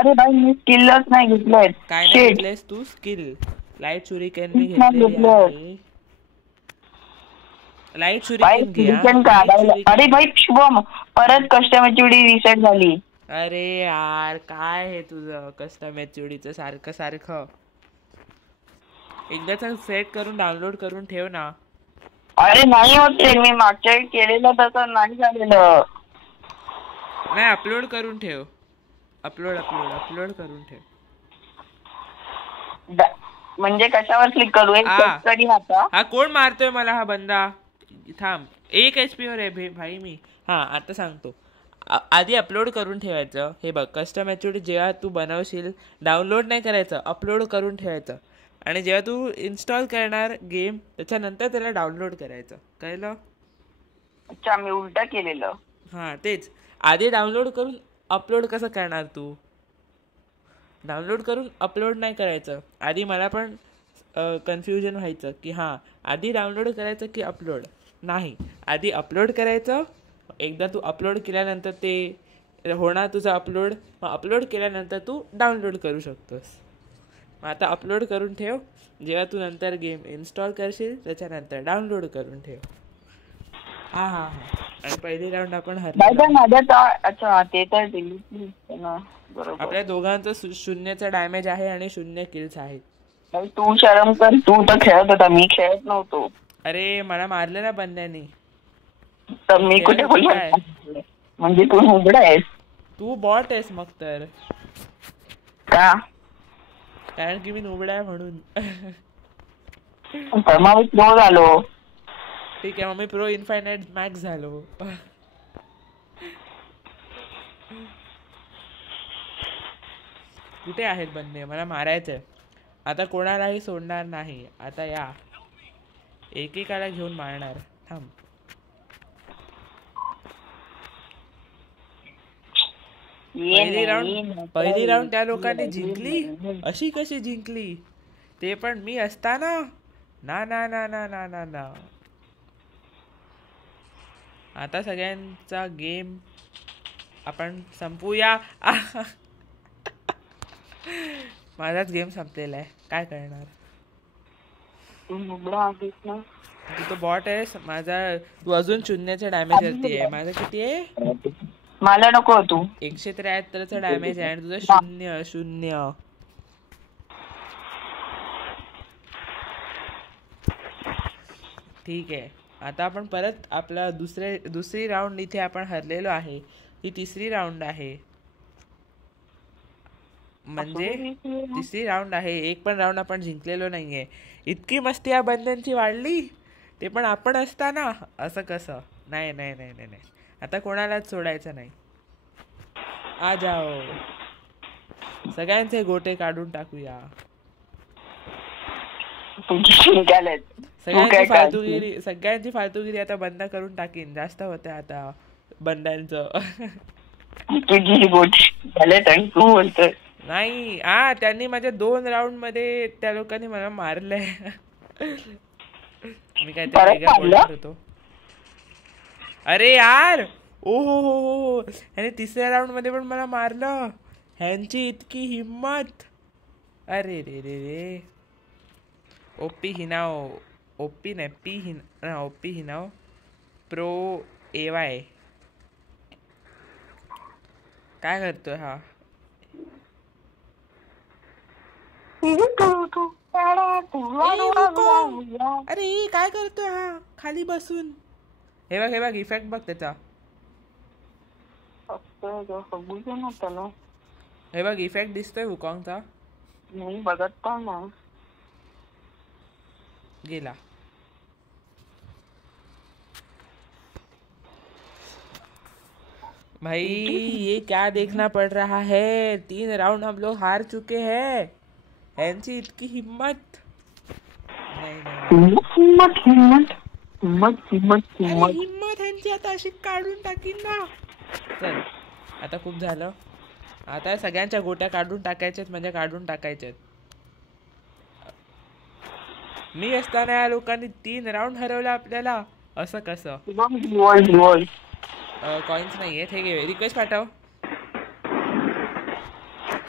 अरे भाई मी स्किलच नाही घेतलंय. काय नाही घेतलंयस तू? स्किल लाईट शुरिकेन मी घेतलेली आहे. लाईट शुरिकेन घे. अरे भाई शुभम परत कस्टमरची रिसेट झाली. अरे यार काय हे तुझं कस्टमरची सारखं सारखं. एकदाच सेट करून डाउनलोड करून ठेव ना. अरे नाही होते, मी मागच्या वेळी केलेलं तसं नाही झालेलं. नाही अपलोड करून ठेव. अपलोड करून ठेव. म्हणजे कशावर क्लिक करू? हा कोण मारतोय मला? हा बंदा थांब. 1 HP वर आहे भाई मी. हा आता सांगतो. आधी अपलोड करून ठेवायचं. हे बघ कस्टम ॲक्टिव्हिटी जेव्हा तू बनवशील डाउनलोड नाही करायचं, अपलोड करून ठेवायचं. आणि जेव्हा तू इन्स्टॉल करणार गेम त्याच्यानंतर त्याला डाउनलोड करायचं. कळलं? अच्छा मी उलटा केलेलं. हां तेच. आधी डाउनलोड करून अपलोड कसं करणार तू? डाउनलोड करून अपलोड नाही करायचं. आधी मला पण कन्फ्युजन व्हायचं की हां आधी डाउनलोड करायचं की अपलोड. नाही, आधी अपलोड करायचं. एकदा तू अपलोड केल्यानंतर ते होणार तुझं अपलोड. मग अपलोड केल्यानंतर तू डाउनलोड करू शकतोस. मग आता अपलोड करून ठेव. जेव्हा तू नंतर गेम इन्स्टॉल करशील त्याच्यानंतर डाउनलोड करून ठेव. हां हां हां. आणि पहिली राऊंड आपण अच्छा ते तर आपल्या दोघांचं 0चा डॅमेज आहे आणि 0 किल्स आहेत. तू शरम कर, तू तर खेळत होता, मी खेळत नव्हतो. अरे मला मारलं ना बंद्यानी. तर मी कुठे बोलतोय? म्हणजे तू उघडा आहेस. तू बॉट आहेस मग तर. का? कारण की मी उघडा आहे म्हणून. मग मी प्रो झालो. ठीक आहे मग मी प्रो इन्फायनाइट मॅक्स झालो. कुठे आहेत बंदे? मला मारायचंय आता. कोणालाही सोडणार नाही आता. या एकेकाला घेऊन मारणार. थांब. पहिली राऊंड त्या लोकांनी जिंकली. अशी कशी जिंकली? ते पण मी असताना? ना ना ना ना ना ना ना. आता सगळ्यांचा गेम आपण संपूया. माझाच गेम संपलेला आहे. काय करणार? तू तो बॉट आहेस. माझा तू अजून 0चा डॅमेज आहे. माझा किती आहे? मला नको तू 173चा डॅमेज आहे आणि तुझा 0. ठीक आहे. आता आपण परत आपला दुसरी राऊंड इथे आपण हरलेलो आहे. ही तिसरी राऊंड आहे. म्हणजे तिसरी राऊंड आहे. एक पण राऊंड आपण जिंकलेलो नाहीये. इतकी मस्ती या बंधनची वाढली. ते पण आपण असताना. असं कसं? नाही नाही नाही नाही नाही. आता कोणालाच सोडायचं नाही. आ जाओ. सगळ्यांचे गोटे काढून टाकूया. सगळ्यांची फालतूगिरी आता बंद करून टाकीन. जास्त होते आता बंदांचं. तुझी गोटी तू बोलतोय. नाही त्यांनी माझ्या 2 राऊंड मध्ये त्या लोकांनी मला मारलंय. मी काहीतरी वेगळा बोलत होतो. अरे यार ओ हो. आणि तिसऱ्या राऊंड मध्ये पण मला मारलं. ह्यांची इतकी हिम्मत. अरे रे रे रे. ओपी हिनाव प्रो AY. काय करतोय हा? अरे काय करतोय हा खाली बसून? हे बघ इफेक्ट बघ त्याचा. हे बघ इफेक्ट दिसतोय वुकॉंगचा. नाही बघत पण ना. गेला. भाई ये क्या देखना पड़ रहा है? 3 राउंड हम लोग हार चुके हैं. यांची इतकी हिम्मत. हिम्मत यांची आता अशी काढून टाकीन ना. चल आता खूप झालं. आता सगळ्यांच्या गोट्या काढून टाकायच्यात. म्हणजे काढून टाकायच्यात. मी असताना या लोकांनी 3 राऊंड हरवला आपल्याला. असं कसं? कॉइन्स नाहीये. हे घे. रिक्वेस्ट पाठव.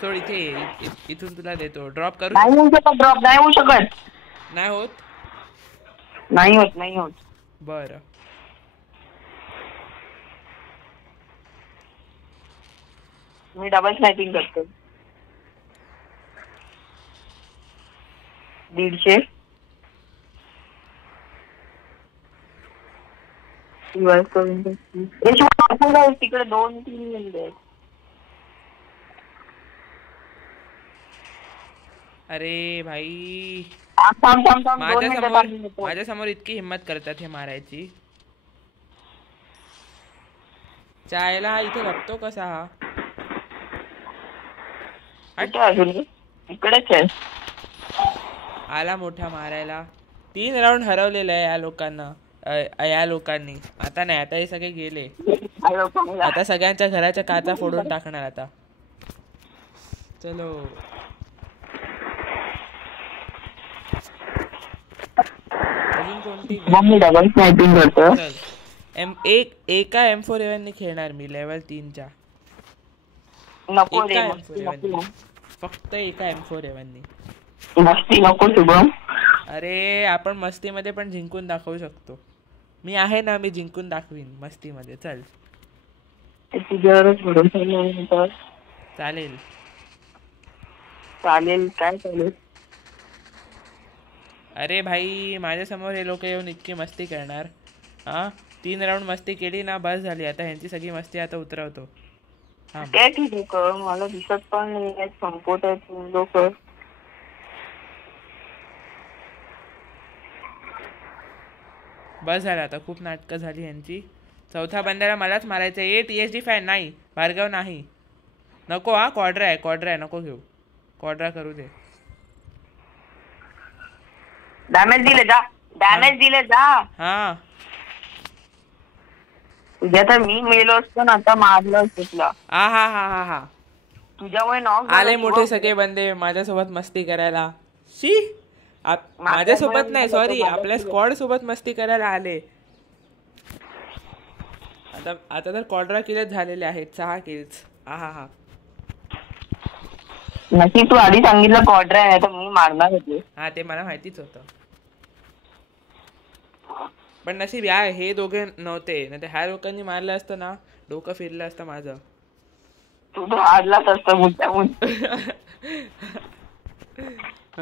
सोड इथे ये. इथून तुला देतो. ड्रॉप करू नाही होऊ शकत ड्रॉप, नाही होऊ शकत. नाही होत. नाही होत, नाही होत. बरं मी डबल स्नॅपिंग करतो. 150 तिकडे 2-3 मिनिट. अरे भाई थांब 2 मिनिटं. माझ्या समोर इतकी हिंमत करतात हे मारायची. चायला इथे लपतो कसा हा. इकडेच आहे. आला मोठा मारायला. 3 राऊंड हरवलेलं आहे या लोकांनी. आता नाही, आता हे सगळे गेले. आता सगळ्यांच्या घराच्या काचा फोडून टाकणार आता. चलो अजून कोणती डबल स्नॅपिंग करतो. एका M4A1 ने खेळणार मी लेवल 3च्या. नको रे, फक्त एका M4A1 ने. मस्ती नको शुभम. अरे आपण मस्तीमध्ये पण जिंकून दाखवू शकतो. मी आहे ना, मी जिंकून दाखवीन मस्तीमध्ये. चल चालेल चालेल. काय चालेल? अरे भाई माझ्या समोर हे लोक येऊन इतकी मस्ती करणार. 3 राऊंड मस्ती केली ना, बस झाली. आता ह्यांची सगळी मस्ती आता उतरवतो. काय ठीक लोक मला दिसत पण नाही, संपवत आहेत लोक. बस झालं आता, खूप नाटकं झाली यांची. चौथा बंद्याला मलाच मारायचं. TSD फॅन नाही, भार्गव नाही. नको क्वाड्रा आहे नको घेऊ. क्वाड्रा करू दे. डॅमेज दिले जा. हा तुझ्या तर मी मेलो असतो ना, आता मारलं असतं तुला. हा तुझ्यामुळे नॉक आले मोठे सगळे बंदे माझ्यासोबत मस्ती करायला. माझ्यासोबत नाही, सॉरी, आपल्या स्क्वॉड सोबत मस्ती करायला आले. आता तर क्वाड्रा किल्स झालेले आहेत. 6 किल्स. हा नक्की तू आधी सांगितलं क्वाड्रा आहे तर मी मारणार होते. हा ते मला माहितीच होतं, पण नशीब हे दोघे नव्हते. नाही तर ह्या लोकांनी मारलं असतं ना, डोकं फिरलं असतं माझं. तू तो हारलाच असतं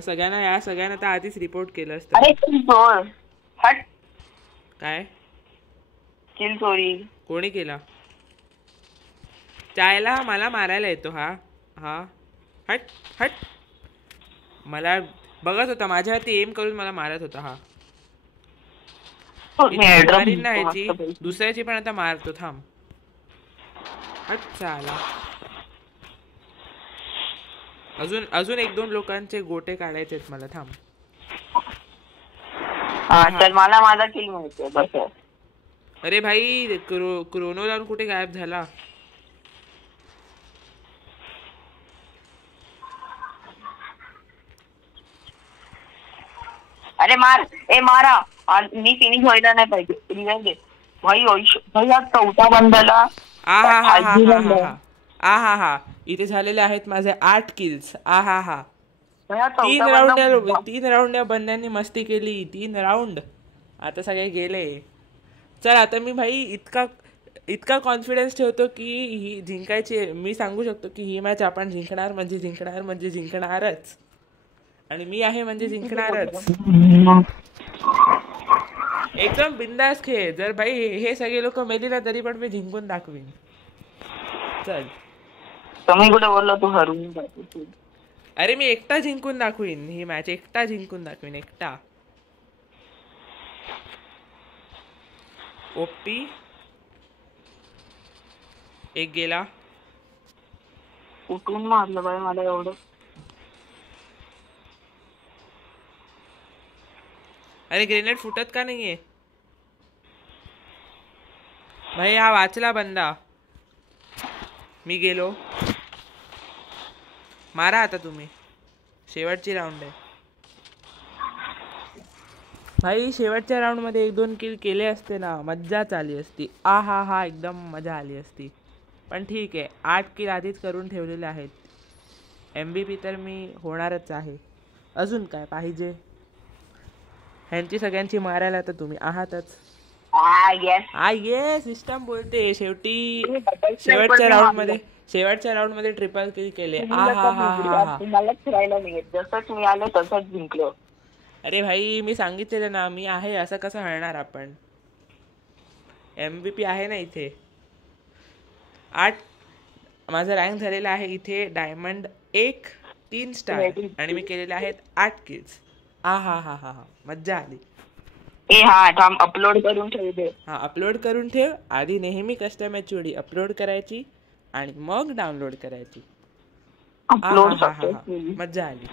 सगळ्यांना तर आधीच रिपोर्ट केलं असतं. अरे हट. काय किल चोरी कोणी केला? चायला मला मारायला येतो हा. हट. मला बघत होता, माझ्यावरती एम करून मला मारत होता हा. ह्याची दुसऱ्याची पण आता मारतो. थांब. हट चाला. अजून 1-2 लोकांचे गोटे काढायचे मला. थांब. चल मला माझा किल मिळतो बस. अरे भाई क्रोनो लावून कुठे गायब झाला? अरे मारा. मी फिनिश व्हायला नाही पाहिजे. रिवाइव दे भाई. हा चौथा बंदाला. इथे झालेले आहेत माझे 8 किल्स. 3 राऊंड या बंद्यांनी मस्ती केली. 3 राऊंड. आता सगळे गेले. चल आता मी भाई इतका कॉन्फिडन्स ठेवतो की ही जिंकायची. मी सांगू शकतो की ही मॅच आपण जिंकणार म्हणजे जिंकणारच. आणि मी आहे म्हणजे जिंकणारच. एकदम बिंदास खेळ. जर भाई हे सगळे लोक मेली ना तरी पण मी जिंकून दाखवीन. चल तुम्ही कुठे बोललो तू हरून. अरे मी एकटा जिंकून दाखवीन ही मॅच. एकटा. ओपी एक गेला. कुठून मारलं बाई मला एवढं. अरे ग्रेनेड फुटत का नाहीये भाई? हा वाचला बंदा. मी गेलो. मारा आता तुम्ही. शेवटची राऊंड आहे भाई. शेवटच्या राऊंड मध्ये 1-2 किल केले असते ना, मज्जाच आली असती. एकदम मजा आली असती. पण ठीक आहे, 8 किल आधीच करून ठेवलेले आहेत. MVP तर मी होणारच आहे. अजून काय पाहिजे? ह्यांची सगळ्यांची मारायला तर तुम्ही आहातच. येस सिस्टम बोलते. शेवटच्या राऊंड मध्ये ट्रिपल किल केले. मलाच फिरायला नाही येत. जसंच मी आलो तसंच जिंकलो. अरे भाई मी सांगितलेलं ना मी आहे. असं कसं हरणार आपण? MVP आहे ना इथे. 8 माझा रँक झालेला आहे इथे डायमंड 1 3 स्टार आणि मी केलेले आहेत 8 किल्स. हा मज्जा आली. थांब अपलोड करून ठेव दे. अपलोड करून ठेव. आधी नेहमी कस्टम HOD अपलोड करायची आणि मग डाउनलोड करायची. अपलोड मज्जा आली.